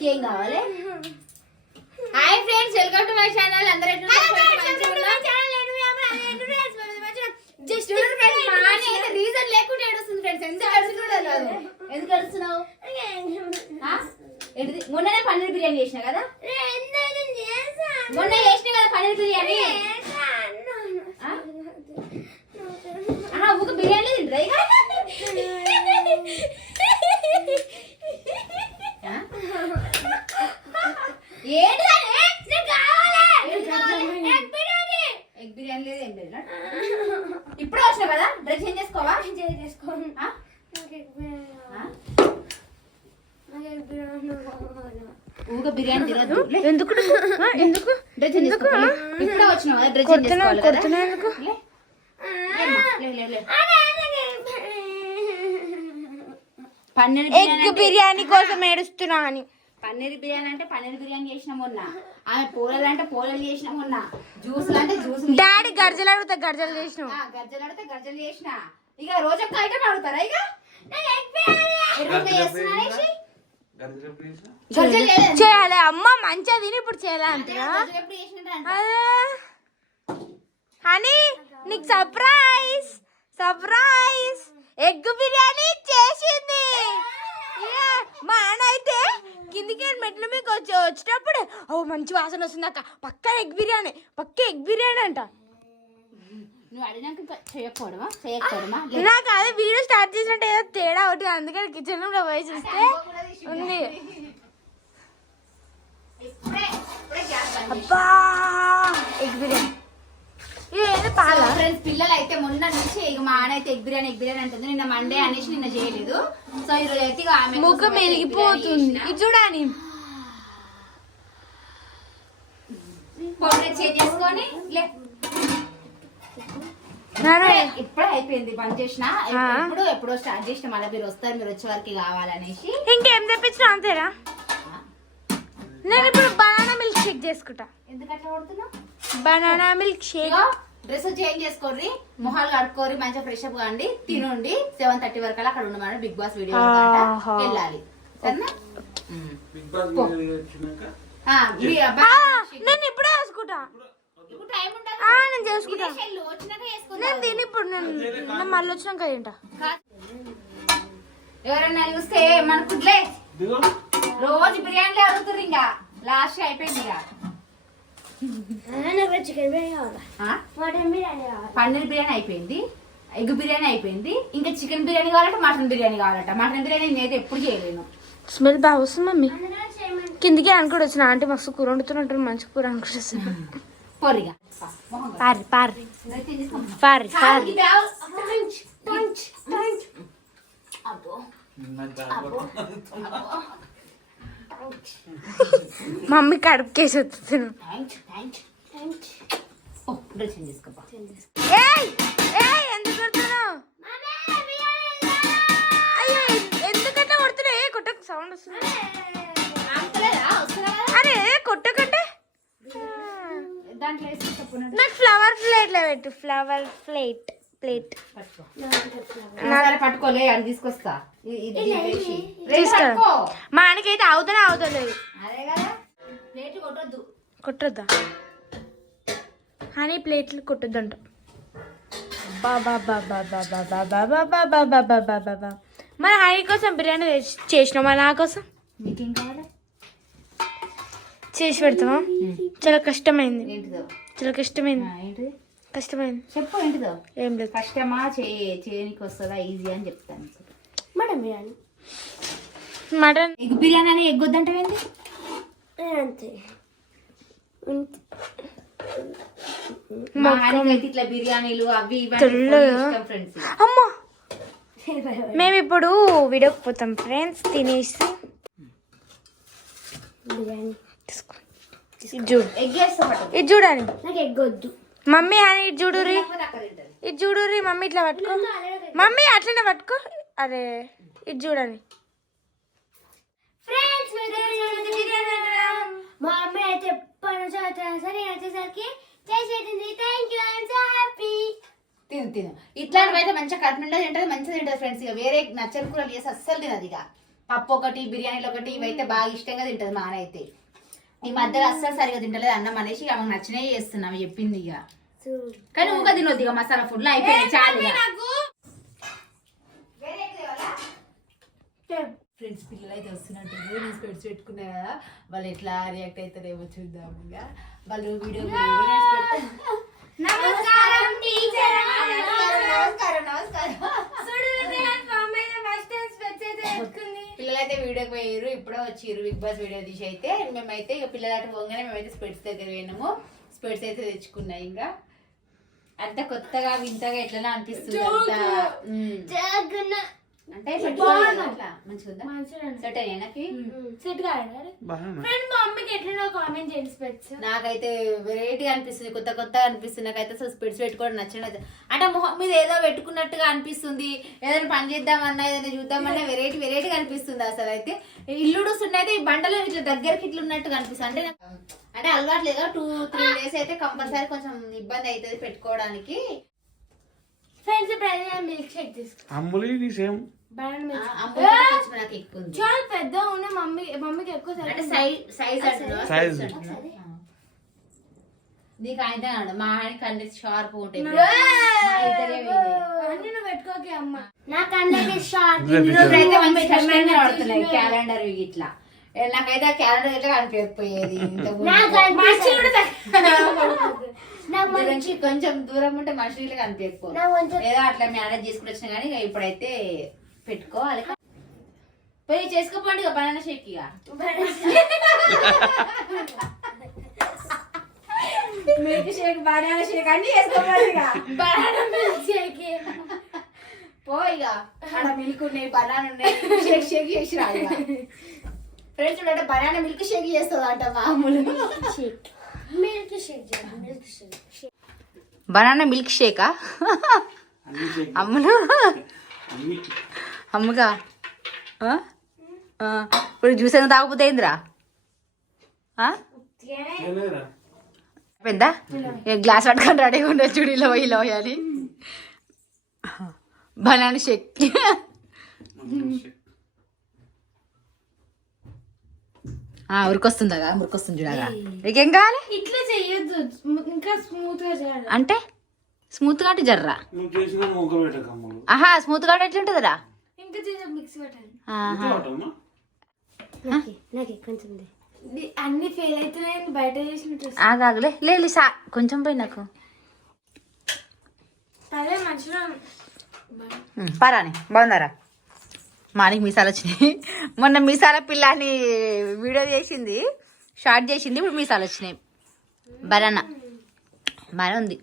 నీకేం కావాలి? Hi friends welcome to my channel. అందరూ రీజన్ లేకుండా ఏడుస్తుంది ఫ్రెండ్స్. ఎందుకు ఏడుస్తున్నావు? ఎందుకు ఏడుస్తున్నావు? మొన్ననే పన్నీర్ బిర్యానీ చేసిన కదా? మొన్న చేసిన కదా పన్నీర్ బిర్యానీ? ఒక బిర్యానీ తింటారా? ఎగ్ బిర్యానీ. కదా? డ్రెస్ చేంజ్ చేసుకోవా? చేంజ్ చేసుకో ఎగ్ బిర్యానీ కోసం ఏడుస్తున్నా అని. పన్నీర్ బిర్యానీ అంటే పన్నీర్ బిర్యానీ చేసిన మొన్న. ఆమె పూలలు అంటే పూలలు చేసిన మొన్న. జ్యూసులు అంటే జ్యూసులు డాడీ గర్జలు అడిగితే గర్జలు చేసినావు. ఆ, గజ్జలు అడితే గజ్జలు చేసిన. ఇక రోజొక్క ఐటమ్ అడుగుతారా ఇక. చేయాలి. అమ్మ మంచిగా తిని ఇప్పుడు చేయాలి అంటే అంటారా గజ్జలు ఎప్పుడు చేసినట్టు అంట. అని నీకు సర్ప్రైజ్ సర్ప్రైజ్ ఎగ్ బిర్యానీ చేసింది. మా ఆయన అయితే కిందికి మెట్ల మీకు వచ్చి వచ్చేటప్పుడు ఓ మంచి వాసన వస్తుంది అక్క పక్క ఎగ్ బిర్యానీ పక్క ఎగ్ బిర్యానీ అంట నువ్వు అడిగినాక చేయకపోవడమా చేయకపోవడమా. నాకు అదే వీడియో స్టార్ట్ చేసినట్టు ఏదో తేడా ఒకటి అందుకని కిచెన్లో పోయి చూస్తే ఉంది. అబ్బా ఎగ్ బిర్యానీ పాల. ఫ్రెండ్స్ పిల్లలు అయితే మొన్న నుంచి ఇక మా ఆడ అయితే ఎగ్ బిర్యానీ ఎగ్ బిర్యానీ అంటుంది. నిన్న మండే అనేసి నిన్న చేయలేదు. సో ఈ రోజు అయితే ఆమె ముఖం చేసిన. ఇది పౌడర్ చేంజ్ చేసుకొని ఇప్పుడే అయిపోయింది బంద్ చేసిన. ఆ. ఎప్పుడు స్టార్ట్ చేసిన. మళ్ళీ మీరు వస్తారు మీరు వచ్చే వరకు కావాలనేసి. ఇంకేం తెప్పించిన అంతేనా నేను ఇప్పుడు బనానా మిల్క్ షేక్ చేసుకుంటా. ఎందుకు అట్లా కొడుతున్నావు? Banana milk shake dress change చేసుకోర్రి మొహాలు కడుక్కోరి మంచిగా ఫ్రెష్ అప్ కాండి తినండి. సెవెన్ థర్టీ వరకు అలా అక్కడ ఉండమని బిగ్ బాస్ వీడియో. వెళ్ళాలి. సరేనా? బిగ్ బాస్ వీడియో వచ్చినాక ఆ, మీ ఆ, అబ్బాయి నేను ఇప్పుడే వేసుకుంటా ఇప్పుడు టైం ఉండదు. ఆ, నేను చేసుకుంటా. నేను ఇప్పుడు నేను మళ్ళీ వచ్చినాక తింటా. ఎవరన్నా చూస్తే మనకులే దిగో రోజు బిర్యానీలే అడుగుతుర్రు ఇంకా. లాస్ట్ అయిపోయింది ఇక. పన్నీర్ బిర్యానీ అయిపోయింది ఎగ్ బిర్యానీ అయిపోయింది ఇంకా చికెన్ బిర్యానీ కావాలంటే మటన్ బిర్యానీ కావాలట. మటన్ బిర్యానీ నేనైతే ఎప్పుడు చేయలేను. స్మెల్ బాగా వస్తుంది మమ్మీ. కిందికి అనుకుంటూ వచ్చిన ఆంటీ మస్తు కూర వండుతున్నట్టు మంచి కూర వస్తున్నా పొరిగా. పారి పారి. పారి పారి. అబ్బో. మమ్మీ కడుపుకేసి వచ్చేసాను ఎందుకంటే కొడుతున్నా ఏ కొట్టకు సౌండ్ వస్తుంది. అరే కొట్టకంటే? నాకు. ఫ్లవర్ ప్లేట్లో పెట్టు ఫ్లవర్ ప్లేట్ ప్లేట్ పట్టుకోలే అని తీసుకొస్తా మా ఆయనకైతే అవుతానే అవుతలేదు కొట్టొద్దా కానీ ప్లేట్లు కొట్టొద్దంట మన హనీ కోసం బిర్యానీ చేసినాం నా కోసం చేసి పెడతామా చాలా కష్టమైంది చాలా కష్టమైంది కష్టమైంది చెప్పు ఏంటిదో? ఏం లేదు. కష్టమా చే చేయనికి వస్తుందా ఈజీ అని చెప్తాను mutton biryani mutton. Egg biryani అని ఎగ్ వద్దంటావేంటి అంతే. మా ఆయనకైతే ఇట్లా బిర్యానీలు అవి ఇవి. ఫ్రెండ్స్ అమ్మా! మేము ఇప్పుడు వీడియోకి పోతాం ఫ్రెండ్స్ తినేసి. బిర్యానీ. తీసుకో ఇది చూడు. ఎగ్ ఇది చూడండి. నాకు ఎగ్గొద్దు. మమ్మీ అని చూడురి లేకపోతే అక్కడ తింటది. ఇది చూడురి మమ్మీ ఇట్లా పట్టుకో. మమ్మీ అట్లనే పట్టుకో. అరే ఇది చూడండి. ఫ్రెండ్స్ మా అయితే ఎప్పటి నుంచో అవుతున్నా సరే నేను వచ్చేసరికి చేసేసింది thank you I'm so happy తిను తిను. ఇట్లాంటివి అయితే మంచిగా కడుపు నిండా తింటది మంచిగా తింటది ఫ్రెండ్స్ ఇక వేరే నచ్చని కూరలు చేసి అస్సలు తినదు ఇక. పప్పు ఒకటి బిర్యానీలు ఒకటి ఇవైతే బాగా ఇష్టంగా తింటది మా నాన్న అయితే. ఈ మధ్యలో అస్సలు సరిగా తింటలేదు అన్నం అనేసి ఇక ఆమెకు నచ్చినవి చేస్తున్నాం చెప్పింది ఇక. కానీ ఊక తినొద్దు ఇక మసాలా ఫుడ్లు అయిపోయింది చాలు ఇక. ఫ్రెండ్స్ పిల్లలు అయితే వస్తున్నట్టు నేను స్పెట్స్ పెట్టుకున్నా కదా వాళ్ళు ఎట్లా రియాక్ట్ అవుతారేమో చూద్దాం ఇక. వాళ్ళు వీడియో నమస్కారం టీచర్? నమస్కారం నమస్కారం ఫస్ట్ టైం స్పెట్స్ అయితే పెట్టుకుంది పిల్లలైతే వీడియోకి పోయారు ఇప్పుడే వచ్చిర్రు బిగ్ బాస్ వీడియో తీసి అయితే. మేమైతే ఇక పిల్లలు అటు పోగానే మేమైతే స్పెట్స్ దగ్గర పోయినాము. స్పెట్స్ అయితే తెచ్చుకున్నాయి ఇంకా. అంత కొత్తగా వింతగా ఎట్లనే అనిపిస్తుంది అంత. అంటే సెట్ సెట్ ఫ్రెండ్ మా మమ్మీకి ఎట్లనో కామెంట్ చేయండి స్పెట్స్ నాకైతే వెరైటీగా అనిపిస్తుంది కొత్త కొత్తగా అనిపిస్తుంది. నాకైతే అసలు స్పెట్స్ పెట్టుకోవడం నచ్చలేదు అంటే మొహం మీద ఏదో పెట్టుకున్నట్టుగా అనిపిస్తుంది. ఏదైనా పని చేద్దామన్నా ఏదైనా చూద్దామన్నా వెరైటీ వెరైటీగా అనిపిస్తుంది అసలు అయితే. ఇల్లుడు అయితే ఈ బండలు ఇట్లా దగ్గరికి ఇట్లా ఉన్నట్టుగా అనిపిస్తుంది. అంటే అంటే అలవాటు లేదా. టూ త్రీ డేస్ అయితే కంపల్సరీ కొంచెం ఇబ్బంది అవుతుంది పెట్టుకోవడానికి. ఫ్రెండ్స్ మిల్క్ షేక్ తీసుకో అమ్ములి సేమ్. చాలా పెద్ద మమ్మీ మమ్మీకి ఎక్కువ సైజ్. నీకు ఆయన మా ఆయన కళ్ళు షార్ప్ ఉంటాయి. పెట్టుకోకే అమ్మ. క్యాలెండర్ ఇట్లా. నాకైతే క్యాలెండర్ ఇట్లా కనిపించకపోయేది. నుంచి కొంచెం దూరం ఉంటే మనుషులు కనిపించకపోదు నాకు కొంచెం- ఏదో అట్లా మేనేజ్ చేసుకుని వచ్చిన కానీ ఇప్పుడైతే పెట్టుకోవాలి. పోయి చేసుకోపోండి ఇక బనానా షేక్ ఇక. మిల్క్ షేక్ బనానా షేక్ అన్ని చేసుకోపోండి ఇక. బనానా మిల్క్ షేక్ పో ఇక. ఆడ మిల్క్ ఉన్నాయి బనానా ఉన్నాయి షేక్ షేక్ చేసి రా ఇక. ఫ్రెండ్స్ బనానా మిల్క్ షేక్ చేస్తుంది అంట మామూలు. షేక్. మిల్క్ షేక్ చేయండి మిల్క్ షేక్ బనానా మిల్క్ షేకా అమ్ములు? అమ్మగా. ఇప్పుడు జ్యూస్ ఏమైనా తాగకపోతే ఏందిరా? ఏ గ్లాస్ పట్టుకొని రెడీగా ఉండే చూడు ఇలా ఇలా పోయాలి బనానా షేక్ ఉరికొస్తుందా ఉరికొస్తుంది చూడగా నీకేం కావాలి? ఇట్లా చెయ్యొద్దు. ఇంకా స్మూత్గా చేయాలి. అంటే? స్మూత్గా అంటే జర్రా. ఆహా స్మూత్గా అంటే ఎట్లుంటుందిరా ఇంకా మిక్స్ కొంచెం అన్ని ఫెయిల్ అవుతున్నాయి బయట చేసినట్టు ఆగాగులే లే లే, సా. కొంచెం పోయి నాకు. పరాని. బాగున్నారా? మానికి మీసాలు వచ్చినాయి మొన్న మీసాల పిల్ల అని వీడియో చేసింది షార్ట్ చేసింది ఇప్పుడు మీసాలు వచ్చినాయి. బనానా. బాగానే ఉంది.